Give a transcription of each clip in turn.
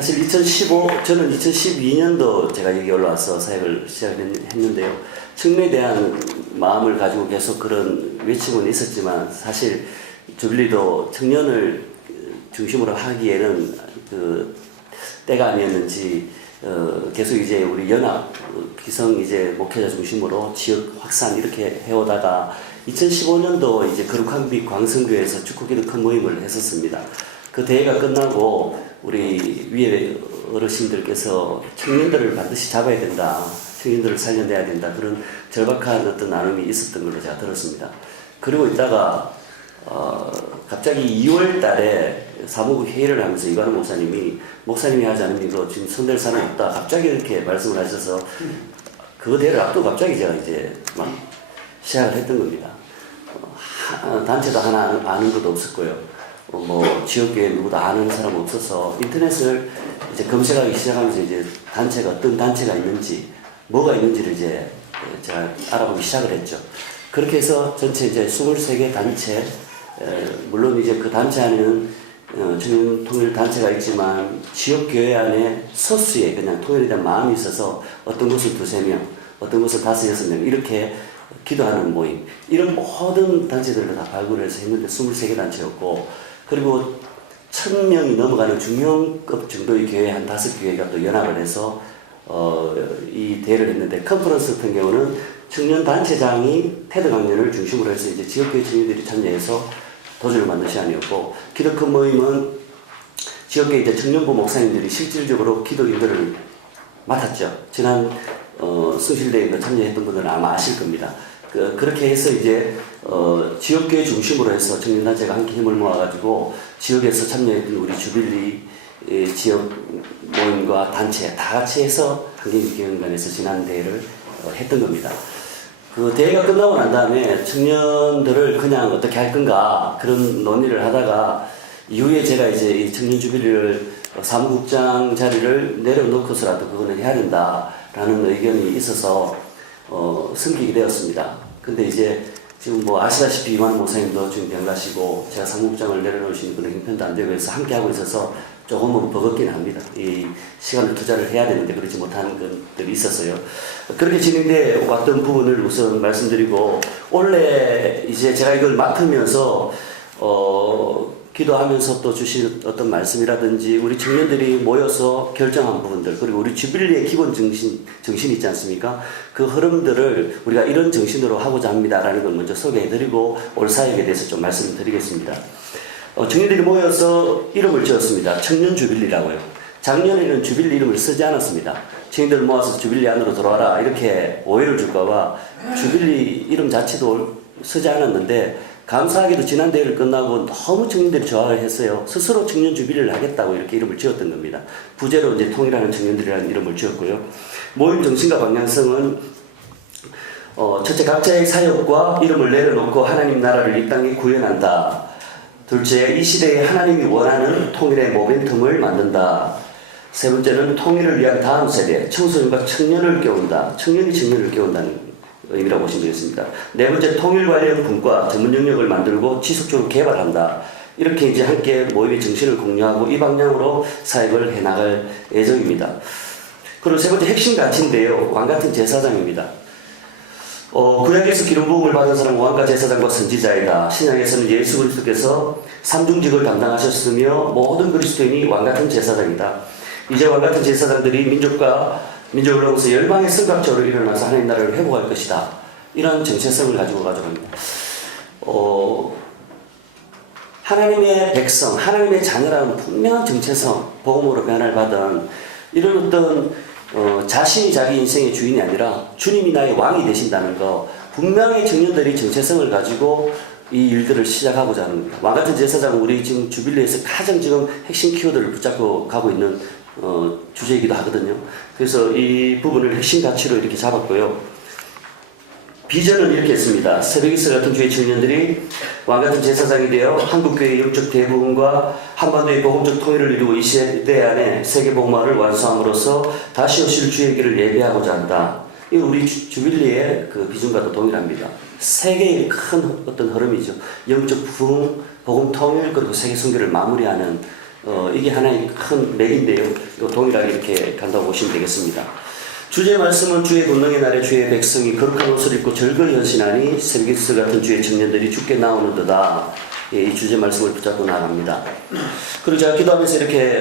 사실 저는 2012년도 제가 여기 올라와서 사역을 시작했는데요. 청년에 대한 마음을 가지고 계속 그런 외침은 있었지만 사실 주빌리도 청년을 중심으로 하기에는 그 때가 아니었는지 계속 이제 우리 연합 기성 이제 목회자 중심으로 지역 확산 이렇게 해오다가 2015년도 이제 거룩한빛 광성교회에서 축구기도 큰 모임을 했었습니다. 그 대회가 끝나고 우리 위에 어르신들께서 청년들을 반드시 잡아야 된다, 청년들을 살려내야 된다, 그런 절박한 어떤 나눔이 있었던 걸로 제가 들었습니다. 그리고 있다가 갑자기 2월 달에 사무국 회의를 하면서 이관우 목사님이 하지 않으면 이거 지금 손댈 사람이 없다, 갑자기 이렇게 말씀을 하셔서 그 대회를 앞두고 갑자기 제가 이제 막 시작을 했던 겁니다. 단체도 하나 아는 것도 없었고요. 뭐 지역교회 누구도 아는 사람 없어서 인터넷을 이제 검색하기 시작하면서 이제 단체가 어떤 단체가 있는지 뭐가 있는지를 이제 제가 알아보기 시작을 했죠. 그렇게 해서 전체 이제 23개 단체, 물론 이제 그 단체 안에는 청년 통일 단체가 있지만 지역교회 안에 소수의 그냥 통일에 대한 마음이 있어서 어떤 곳은 2-3명, 어떤 곳은 5-6명 이렇게 기도하는 모임, 이런 모든 단체들을 다 발굴해서 했는데 23개 단체였고, 그리고 1000명이 넘어가는 중형급 정도의 교회 한 5교회가 또 연합을 해서 이 대회를 했는데, 컨퍼런스 같은 경우는 청년 단체장이 테드 강연을 중심으로 해서 이제 지역교회 청년들이 참여해서 도주를 만든 시간이었고, 기도 큰 모임은 지역교회 이제 청년부 목사님들이 실질적으로 기도 인도를 맡았죠. 지난 승실대회에 참여했던 분들은 아마 아실 겁니다. 그렇게 해서 이제 지역교회 중심으로 해서 청년단체가 함께 힘을 모아가지고 지역에서 참여했던 우리 주빌리 지역 모임과 단체 다 같이 해서 한경기경관에서 지난 대회를 했던 겁니다. 그 대회가 끝나고 난 다음에 청년들을 그냥 어떻게 할 건가 그런 논의를 하다가 이후에 제가 이제 이 청년 주빌리를 사무국장 자리를 내려놓고서라도 그거는 해야 된다라는 의견이 있어서 섬기게 되었습니다. 근데 이제 지금 뭐 아시다시피 이완 목사님도 지금 병가시고 제가 사무국장을 내려놓으시는 그런 형편도 안 되고 해서 함께 하고 있어서 조금은 버겁긴 합니다. 이 시간을 투자를 해야 되는데 그렇지 못하는 것들이 있었어요. 그렇게 진행돼 왔던 부분을 우선 말씀드리고, 원래 이제 제가 이걸 맡으면서 기도하면서 또 주신 어떤 말씀이라든지 우리 청년들이 모여서 결정한 부분들, 그리고 우리 주빌리의 기본 정신이 있지 않습니까? 그 흐름들을 우리가 이런 정신으로 하고자 합니다라는 걸 먼저 소개해드리고 올 사역에 대해서 좀 말씀을 드리겠습니다. 청년들이 모여서 이름을 지었습니다. 청년 주빌리라고요. 작년에는 주빌리 이름을 쓰지 않았습니다. 청년들 모아서 주빌리 안으로 들어와라 이렇게 오해를 줄까봐 주빌리 이름 자체도 쓰지 않았는데, 감사하게도 지난 대회를 끝나고 너무 청년들이 좋아했어요. 스스로 청년 주빌리를 하겠다고 이렇게 이름을 지었던 겁니다. 부제로 이제 통일하는 청년들이라는 이름을 지었고요. 모임 정신과 방향성은 첫째, 각자의 사역과 이름을 내려놓고 하나님 나라를 이 땅에 구현한다. 둘째, 이 시대에 하나님이 원하는 통일의 모멘텀을 만든다. 세 번째는 통일을 위한 다음 세대, 청소년과 청년을 깨운다. 청년이 청년을 깨운다는 의미라고 보시면 되겠습니다. 네 번째, 통일 관련 분과 전문 영역을 만들고 지속적으로 개발한다. 이렇게 이제 함께 모임의 정신을 공유하고 이 방향으로 사역을 해나갈 예정입니다. 그리고 세 번째 핵심 가치인데요. 왕같은 제사장입니다. 구약에서 기름 부음을 받은 사람은 왕과 제사장과 선지자이다. 신약에서는 예수 그리스도께서 삼중직을 담당하셨으며 모든 그리스도인이 왕같은 제사장이다. 이제 왕같은 제사장들이 민족을 넘어서 열방의 성각적으로 일어나서 하나님 나라를 회복할 것이다. 이런 정체성을 가지고 가져갑니다. 하나님의 백성, 하나님의 자녀라는 분명한 정체성, 복음으로 변화를 받은 이런 어떤 자신이 자기 인생의 주인이 아니라 주님이 나의 왕이 되신다는 거, 분명히 청년들이 정체성을 가지고 이 일들을 시작하고자 하는 겁니다. 왕같은 제사장은 우리 지금 주빌리에서 가장 지금 핵심 키워드를 붙잡고 가고 있는 주제이기도 하거든요. 그래서 이 부분을 핵심 가치로 이렇게 잡았고요. 비전은 이렇게 했습니다. 새벽이슬 같은 교회 청년들이 왕같은 제사장이 되어 한국교회의 영적 대부분과 한반도의 복음적 통일을 이루고 이 시대 안에 세계복음화를 완수함으로써 다시 오실 주의 길을 예배하고자 한다. 이거 우리 주빌리의 그 비전과도 동일합니다. 세계의 큰 어떤 흐름이죠. 영적 부흥, 복음 통일, 그리고 세계 선교를 마무리하는 이게 하나의 큰 맥인데요. 동일하게 이렇게 간다고 보시면 되겠습니다. 주제의 말씀은 주의 권능의 날에 주의 백성이 거룩한 옷을 입고 절거히 헌신하니 셀기스 같은 주의 청년들이 주께 나오는도다. 예, 이 주제 말씀을 붙잡고 나갑니다. 그리고 제가 기도하면서 이렇게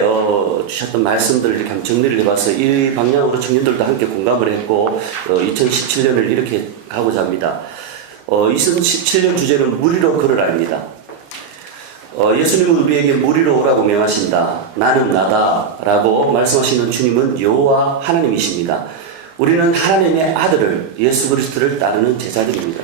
주셨던 말씀들을 이렇게 한번 정리를 해봐서 이 방향으로 청년들도 함께 공감을 했고 2017년을 이렇게 가고자 합니다. 2017년 주제는 무리로 걸으라입니다. 예수님은 우리에게 무리로 오라고 명하신다. 나는 나다 라고 말씀하시는 주님은 여호와 하나님이십니다. 우리는 하나님의 아들을 예수 그리스도를 따르는 제자들입니다.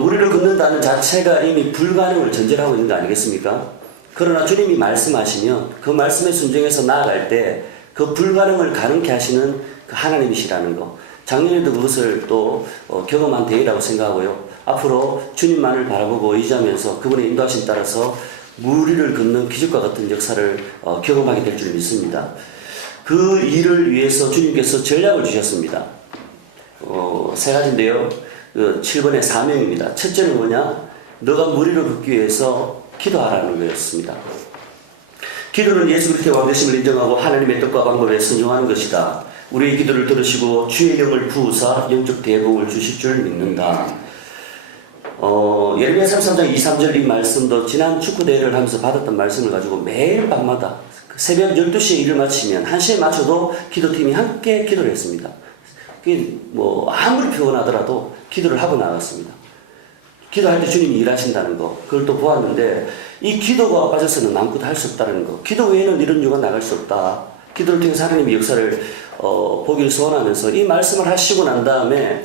무리를 걷는다는 자체가 이미 불가능을 전제로 하고 있는 거 아니겠습니까? 그러나 주님이 말씀하시면 그 말씀에 순종해서 나아갈 때 그 불가능을 가능케 하시는 그 하나님이시라는 거, 작년에도 그것을 또 경험한 대회라고 생각하고요. 앞으로 주님만을 바라보고 의지하면서 그분의 인도하심 따라서 무리를 걷는 기적과 같은 역사를 경험하게 될 줄 믿습니다. 그 일을 위해서 주님께서 전략을 주셨습니다. 세 가지인데요. 7번의 사명입니다. 첫째는 뭐냐? 너가 무리를 걷기 위해서 기도하라는 거였습니다. 기도는 예수 그리스도의 왕되심을 인정하고 하나님의 뜻과 방법에 순종하는 것이다. 우리의 기도를 들으시고 주의 영을 부으사 영적 대복을 주실 줄 믿는다. 예레미야 33장 2-3절 이 말씀도 지난 축구대회를 하면서 받았던 말씀을 가지고 매일 밤마다 새벽 12시에 일을 마치면 1시에 맞춰도 기도팀이 함께 기도를 했습니다. 아무리 피곤하더라도 기도를 하고 나갔습니다. 기도할 때 주님이 일하신다는 거, 그걸 또 보았는데 이 기도가 빠져서는 아무것도 할 수 없다는 거, 기도 외에는 이런 유가 나갈 수 없다. 기도를 통해서 하나님의 역사를 보기를 소원하면서 이 말씀을 하시고 난 다음에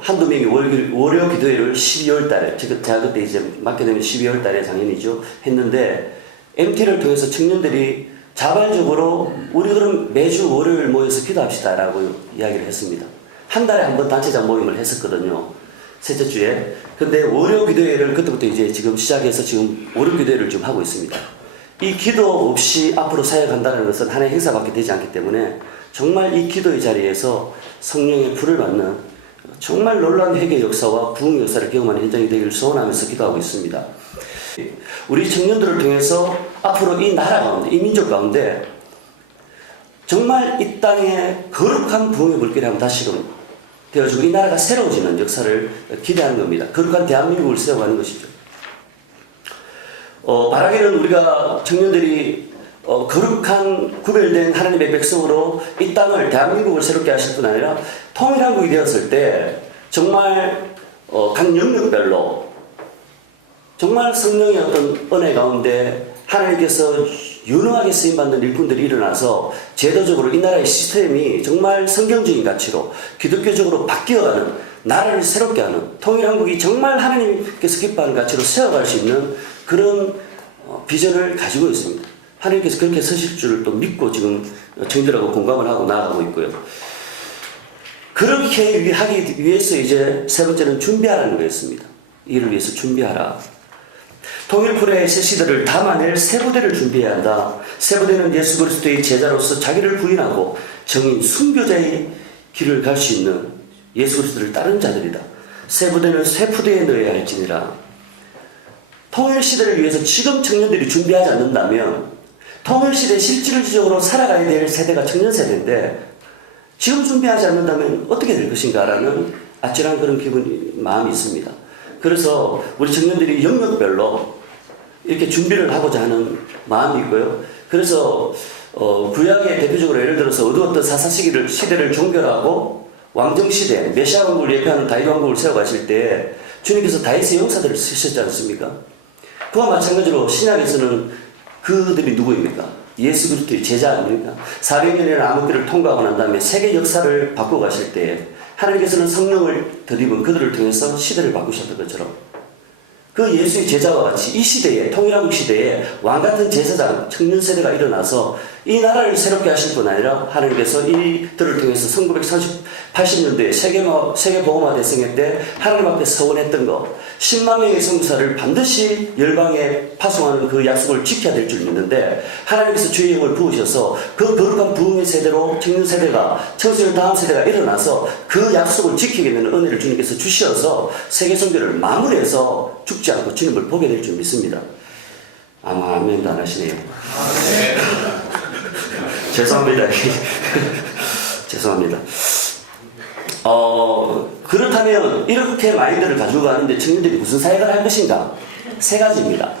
한두 명이 월요 기도회를 12월 달에, 제가 그때 이제 맡게 되면 12월 달에 작년이죠, 했는데 MT를 통해서 청년들이 자발적으로 우리 그럼 매주 월요일 모여서 기도합시다 라고 이야기를 했습니다. 한 달에 한 번 단체장 모임을 했었거든요. 셋째 주에. 근데 월요 기도회를 그때부터 이제 지금 시작해서 지금 월요 기도회를 좀 하고 있습니다. 이 기도 없이 앞으로 사역한다는 것은 하나의 행사밖에 되지 않기 때문에 정말 이 기도의 자리에서 성령의 불을 받는 정말 놀라운 회개 역사와 부흥 역사를 경험하는 현장이 되기를 소원하면서 기도하고 있습니다. 우리 청년들을 통해서 앞으로 이 나라 가운데, 이 민족 가운데 정말 이 땅에 거룩한 부흥의 불길이 한번 다시금 되어지고 이 나라가 새로워지는 역사를 기대하는 겁니다. 거룩한 대한민국을 세워가는 것이죠. 바라기는 우리가 청년들이 거룩한 구별된 하나님의 백성으로 이 땅을, 대한민국을 새롭게 하실 뿐 아니라 통일한국이 되었을 때 정말 각 영역별로 정말 성령의 어떤 은혜 가운데 하나님께서 유능하게 쓰임받는 일꾼들이 일어나서 제도적으로 이 나라의 시스템이 정말 성경적인 가치로 기독교적으로 바뀌어가는, 나라를 새롭게 하는, 통일한국이 정말 하나님께서 기뻐하는 가치로 세워갈 수 있는 그런 비전을 가지고 있습니다. 하나님께서 그렇게 서실 줄을 또 믿고 지금 청년들하고 공감을 하고 나아가고 있고요. 그렇게 하기 위해서 이제 세 번째는 준비하라는 거였습니다. 이를 위해서 준비하라. 통일프레의 새 시대를 담아낼 새 부대를 준비해야 한다. 새 부대는 예수 그리스도의 제자로서 자기를 부인하고 정인 순교자의 길을 갈 수 있는 예수 그리스도를 따르는 자들이다. 새 부대는 새 부대에 넣어야 할지니라. 통일시대를 위해서 지금 청년들이 준비하지 않는다면 통일시대 실질적으로 살아가야 될 세대가 청년세대인데 지금 준비하지 않는다면 어떻게 될 것인가라는 아찔한 그런 마음이 있습니다. 그래서 우리 청년들이 영역별로 이렇게 준비를 하고자 하는 마음이 있고요. 그래서 구약의 대표적으로 예를 들어서 어두웠던 사사 시대를 종결하고 왕정시대, 메시아 왕국을 예표하는 다윗 왕국을 세워가실 때 주님께서 다윗의 용사들을 쓰셨지 않습니까? 그와 마찬가지로 신약에서는 그들이 누구입니까? 예수 그리스도의 제자 아닙니까? 400년이라는 암흑기를 통과하고 난 다음에 세계 역사를 바꾸어 가실 때 하나님께서는 성령을 덧입은 그들을 통해서 시대를 바꾸셨던 것처럼 그 예수의 제자와 같이 이 시대에, 통일한국 시대에 왕같은 제사장, 청년 세대가 일어나서 이 나라를 새롭게 하실 뿐 아니라 하나님께서 이들을 통해서 1980년도에 세계복음화 대성회 때 하나님 앞에 서원했던 거 10만 명의 성사를 반드시 열방에 파송하는 그 약속을 지켜야 될 줄 믿는데 하나님께서 주의 영을 부으셔서 그 거룩한 부흥의 세대로 청년 세대가, 청소년 다음 세대가 일어나서 그 약속을 지키게 되는 은혜를 주님께서 주셔서 세계 선교를 마무리해서 죽지 않고 주님을 보게 될 줄 믿습니다. 아마 아멘도 안 하시네요. 죄송합니다. 죄송합니다. 그렇다면 이렇게 마인드를 가지고 가는데 청년들이 무슨 사역을 할 것인가? 세 가지입니다.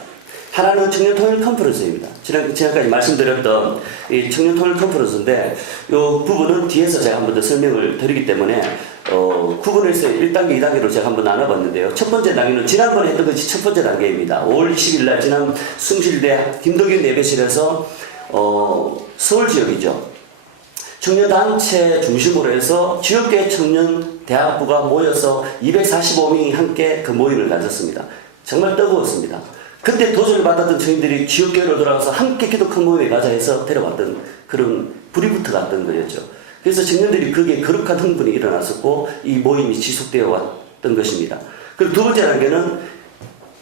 하나는 청년 통일 컨퍼런스입니다. 지난까지 말씀드렸던 이 청년 통일 컨퍼런스인데, 이 부분은 뒤에서 제가 한 번 더 설명을 드리기 때문에, 구분해서 1단계, 2단계로 제가 한번 나눠봤는데요. 첫 번째 단계는 지난번에 했던 것이 첫 번째 단계입니다. 5월 20일 날 지난 숭실대 김덕인 예배실에서, 서울 지역이죠. 청년단체 중심으로 해서 지역계 청년 대학부가 모여서 245명이 함께 그 모임을 가졌습니다. 정말 뜨거웠습니다. 그때 도전을 받았던 청년들이 지역교회로 돌아가서 함께 기도 큰 모임에 가자 해서 데려왔던 그런 불이부터 갔던 거였죠. 그래서 청년들이 거기에 거룩한 흥분이 일어났었고 이 모임이 지속되어 왔던 것입니다. 그리고 두 번째 단계는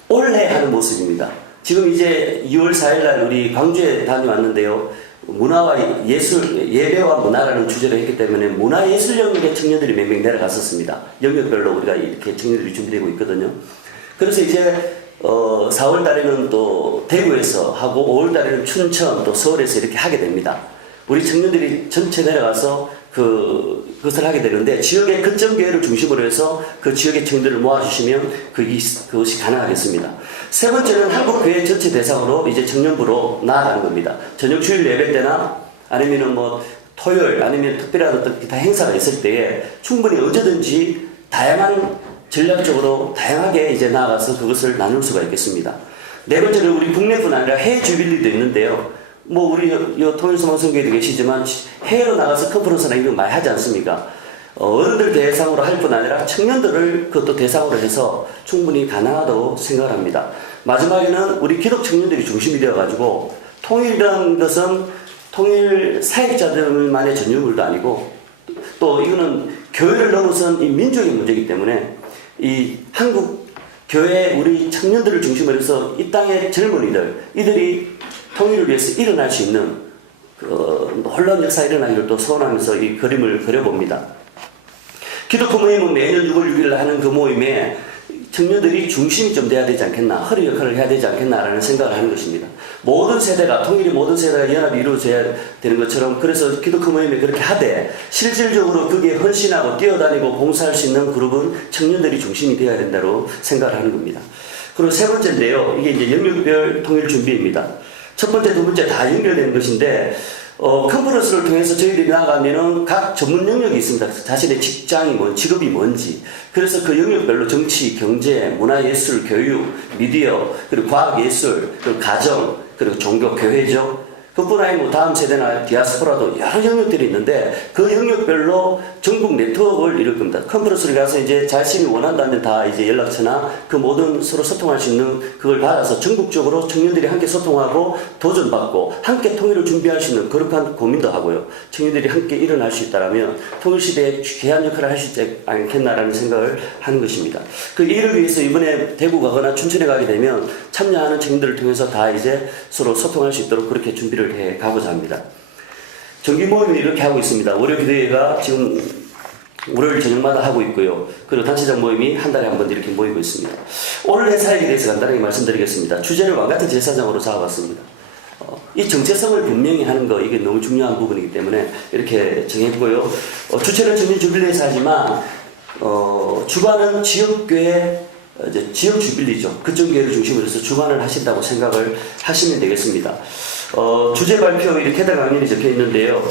올해 하는 모습입니다. 지금 이제 2월 4일 날 우리 광주에 다녀왔는데요. 문화와 예술, 예배와 문화라는 주제로 했기 때문에 문화예술 영역의 청년들이 몇 명 내려갔었습니다. 영역별로 우리가 이렇게 청년들이 준비되고 있거든요. 그래서 이제 4월 달에는 또 대구에서 하고 5월 달에는 춘천 또 서울에서 이렇게 하게 됩니다. 우리 청년들이 전체 내려가서 그것을 하게 되는데 지역의 거점교회를 중심으로 해서 그 지역의 청년들을 모아주시면 그것이 가능하겠습니다. 세 번째는 한국교회 전체 대상으로 이제 청년부로 나아가는 겁니다. 저녁 주일 예배 때나 아니면은 뭐 토요일 아니면 특별한 어떤 기타 행사가 있을 때에 충분히 언제든지 다양한 전략적으로 다양하게 이제 나아가서 그것을 나눌 수가 있겠습니다. 네 번째는 우리 국내뿐 아니라 해외 주빌리도 있는데요. 뭐 우리 통일소망선교회도 계시지만 해외로 나가서 컨퍼런스나 이런 거 많이 하지 않습니까? 어른들 대상으로 할 뿐 아니라 청년들을 그것도 대상으로 해서 충분히 가능하다고 생각합니다. 마지막에는 우리 기독 청년들이 중심이 되어가지고 통일이라는 것은 통일 사역자들만의 전유물도 아니고 또 이거는 교회를 넘어선 이 민족의 문제이기 때문에 이 한국 교회 우리 청년들을 중심으로 해서 이 땅의 젊은이들 이들이 통일을 위해서 일어날 수 있는 놀라운 역사가 일어나기를 또 소원하면서 이 그림을 그려봅니다. 기독교 모임은 매년 6월 6일 하는 그 모임에 청년들이 중심이 좀 돼야 되지 않겠나, 허리 역할을 해야 되지 않겠나라는 생각을 하는 것입니다. 모든 세대가, 통일이 모든 세대가 연합이 이루어져야 되는 것처럼 그래서 기독교 모임에 그렇게 하되 실질적으로 그게 헌신하고 뛰어다니고 봉사할 수 있는 그룹은 청년들이 중심이 되어야 된다고 생각을 하는 겁니다. 그리고 세 번째인데요. 이게 이제 영역별 통일 준비입니다. 첫 번째, 두 번째 다 연결되는 것인데 컨퍼런스를 통해서 저희들이 나아가면은 각 전문 영역이 있습니다. 자신의 직장이 직업이 뭔지. 그래서 그 영역별로 정치, 경제, 문화예술, 교육, 미디어, 그리고 과학예술, 그리고 가정, 그리고 종교, 교회죠. 그뿐 아니고 다음 세대나 디아스포라도 여러 영역들이 있는데 그 영역별로 전국 네트워크를 이룰 겁니다. 컨퍼런스를 가서 이제 자신이 원한다면 다 이제 연락처나 그 모든 서로 소통할 수 있는 그걸 받아서 전국적으로 청년들이 함께 소통하고 도전받고 함께 통일을 준비할 수 있는 거룩한 고민도 하고요. 청년들이 함께 일어날 수 있다면 통일시대에 귀한 역할을 할 수 있지 않겠나라는 생각을 하는 것입니다. 그 일을 위해서 이번에 대구 가거나 춘천에 가게 되면 참여하는 청년들을 통해서 다 이제 서로 소통할 수 있도록 그렇게 준비를 해 가고자 합니다. 정기 모임을 이렇게 하고 있습니다. 월요 기도회가 지금 월요일 저녁마다 하고 있고요. 그리고 단체장 모임이 한 달에 한 번 이렇게 모이고 있습니다. 올해 사역에 대해서 간단하게 말씀드리겠습니다. 주제를 왕같은 제사장으로 잡아봤습니다. 이 정체성을 분명히 하는 거 이게 너무 중요한 부분이기 때문에 이렇게 정했고요. 주체는 청년 주빌리에서 하지만 주관은 지역교회 이제 지역 주빌리죠. 그쪽 교회를 중심으로 해서 주관을 하신다고 생각을 하시면 되겠습니다. 주제 발표 이렇게 해당 강연이 적혀 있는데요.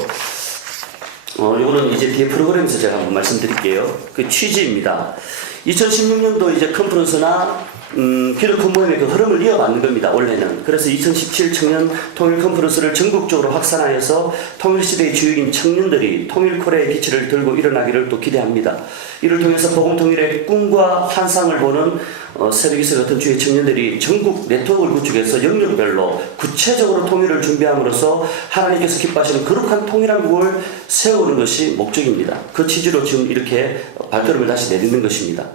요거는 이제 뒤에 프로그램에서 제가 한번 말씀드릴게요. 그 취지입니다. 2016년도 이제 컨퍼런스나 기독교 모임의 그 흐름을 이어받는 겁니다. 올해는. 그래서 2017 청년 통일 컨퍼런스를 전국적으로 확산하여서 통일시대의 주역인 청년들이 통일코레의 빛을 들고 일어나기를 또 기대합니다. 이를 통해서 복음통일의 꿈과 환상을 보는 새벽이슬 같은 주의 청년들이 전국 네트워크를 구축해서 영역별로 구체적으로 통일을 준비함으로써 하나님께서 기뻐하시는 거룩한 통일한국을 세우는 것이 목적입니다. 그 취지로 지금 이렇게 발걸음을 다시 내딛는 것입니다.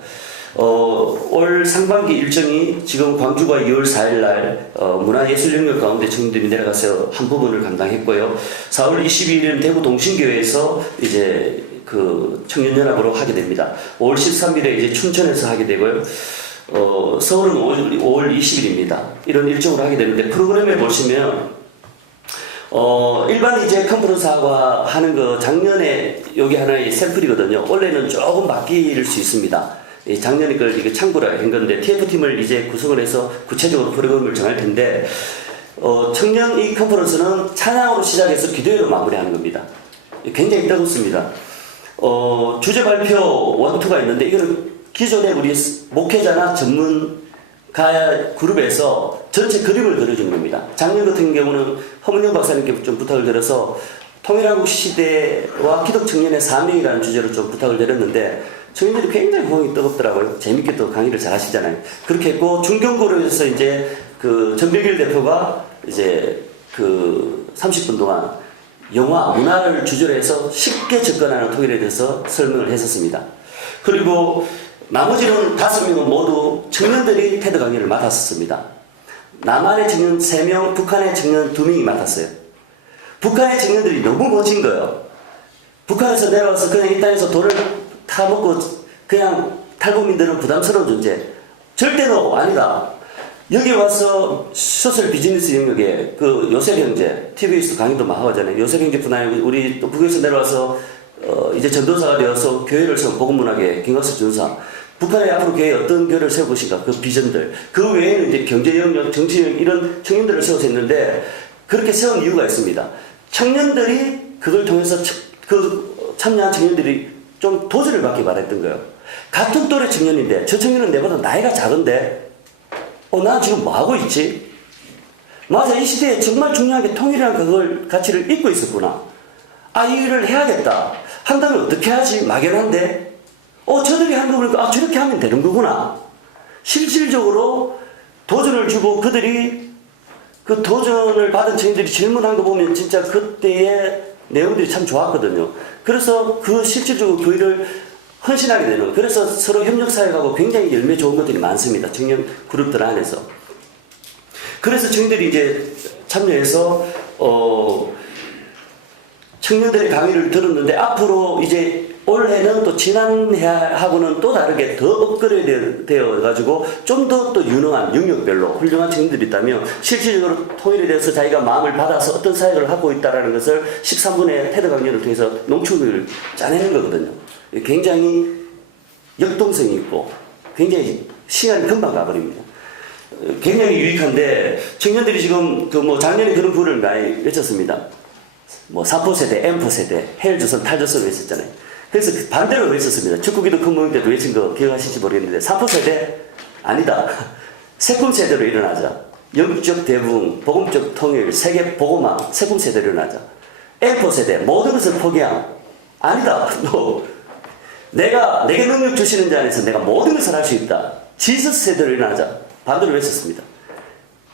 올 상반기 일정이 지금 광주가 2월 4일 날 문화예술 영역 가운데 청년들이 내려가서 한 부분을 감당했고요. 4월 22일은 대구 동신교회에서 이제 그 청년연합으로 하게 됩니다. 5월 13일에 이제 춘천에서 하게 되고요. 서울은 5월 20일입니다. 이런 일정으로 하게 되는데 프로그램에 보시면 일반 이제 컨퍼런스하고 하는 거 작년에 여기 하나의 샘플이거든요. 원래는 조금 바뀔 수 있습니다. 작년에 걸 이게 참고로 한 건데 TF팀을 이제 구성을 해서 구체적으로 프로그램을 정할 텐데 청년 이 컨퍼런스는 찬양으로 시작해서 기도회로 마무리하는 겁니다. 굉장히 뜨겁습니다. 주제 발표 1, 2가 있는데 이거는 기존에 우리 목회자나 전문가 그룹에서 전체 그림을 그려주는 겁니다. 작년 같은 경우는 허문영 박사님께 좀 부탁을 드려서 통일한국 시대와 기독 청년의 사명이라는 주제로 좀 부탁을 드렸는데 청년들이 굉장히 호응이 뜨겁더라고요. 재밌게 또 강의를 잘 하시잖아요. 그렇게 했고 중경고로에서 이제 그 전백일 대표가 이제 그 30분 동안 영화, 문화를 주제로 해서 쉽게 접근하는 통일에 대해서 설명을 했었습니다. 그리고 나머지는 5명은 모두 청년들이 테드 강의를 맡았습니다. 남한의 청년 3명, 북한의 청년 2명이 맡았어요. 북한의 청년들이 너무 멋진 거예요. 북한에서 내려와서 그냥 이 땅에서 돈을 타먹고 그냥 탈북민들은 부담스러운 존재. 절대로 아니다. 여기 와서 소셜 비즈니스 영역에 그 요셉형제, TV에서도 강의도 막 하잖아요. 요셉형제뿐 아니고 우리 또 북에서 내려와서 이제 전도사가 되어서 교회를 세운 복음문학의 김학석 전사. 북한의 앞으로 교회에 어떤 교회를 세울 것인가, 그 비전들. 그 외에는 이제 경제 영역, 정치 영역 이런 청년들을 세워서 했는데 그렇게 세운 이유가 있습니다. 청년들이 그걸 통해서 그 참여한 청년들이 좀 도전을 받기 바랬던 거예요. 같은 또래 청년인데 저 청년은 내보다 나이가 작은데 난 지금 뭐 하고 있지? 맞아, 이 시대에 정말 중요하게 통일이라는 그걸 가치를 잊고 있었구나. 이 일을 해야겠다. 한다면 어떻게 하지? 막연한데 저들이 하는 거 보니까 저렇게 하면 되는 거구나. 실질적으로 도전을 주고 그들이 그 도전을 받은 청년들이 질문한 거 보면 진짜 그때의 내용들이 참 좋았거든요. 그래서 그 실질적으로 그 일을 헌신하게 되는, 그래서 서로 협력사역하고 굉장히 열매 좋은 것들이 많습니다. 청년 그룹들 안에서. 그래서 청년들이 이제 참여해서 청년들의 강의를 들었는데 앞으로 이제 올해는 또 지난해하고는 또 다르게 더 업그레이드 되어가지고 좀 더 또 유능한 영역별로 훌륭한 청년들이 있다면 실질적으로 통일에 대해서 자기가 마음을 받아서 어떤 사역을 하고 있다는 것을 13분의 테드 강연을 통해서 농축을 짜내는 거거든요. 굉장히 역동성이 있고 굉장히 시간이 금방 가버립니다. 굉장히 유익한데 청년들이 지금 작년에 그런 구를 많이 외쳤습니다. 3포 세대, M4 세대, 헬조선, 탈조선 외쳤잖아요. 그래서 반대로 외쳤습니다. 축구기도 큰 모임 때도 외친 거 기억하실지 모르겠는데 3포 세대? 아니다. 세꿈 세대로 일어나자. 영적 대붕, 복음적 통일, 세계 복음화, 세꿈 세대로 일어나자. M4 세대, 모든 것을 포기함. 아니다. 내게 능력 주시는 자 안에서 내가 모든 것을 할 수 있다. 지저스 세대로 일어나자. 반대로 외쳤습니다.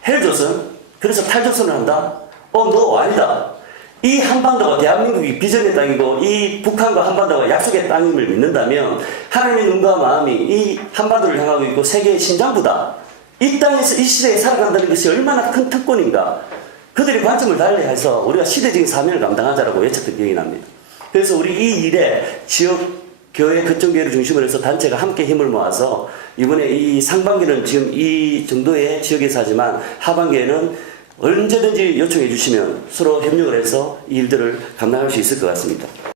헬조선, 그래서 탈조선을 한다? 너 아니다. 이 한반도가 대한민국이 비전의 땅이고 이 북한과 한반도가 약속의 땅임을 믿는다면 하나님의 눈과 마음이 이 한반도를 향하고 있고 세계의 심장부다. 이 땅에서 이 시대에 살아간다는 것이 얼마나 큰 특권인가. 그들의 관점을 달리해서 우리가 시대적인 사명을 감당하자라고 외쳤던 기억이 납니다. 그래서 우리 이 일에 지역 교회, 거점교회를 중심으로 해서 단체가 함께 힘을 모아서 이번에 이 상반기는 지금 이 정도의 지역에서 하지만 하반기에는 언제든지 요청해 주시면 서로 협력을 해서 이 일들을 감당할 수 있을 것 같습니다.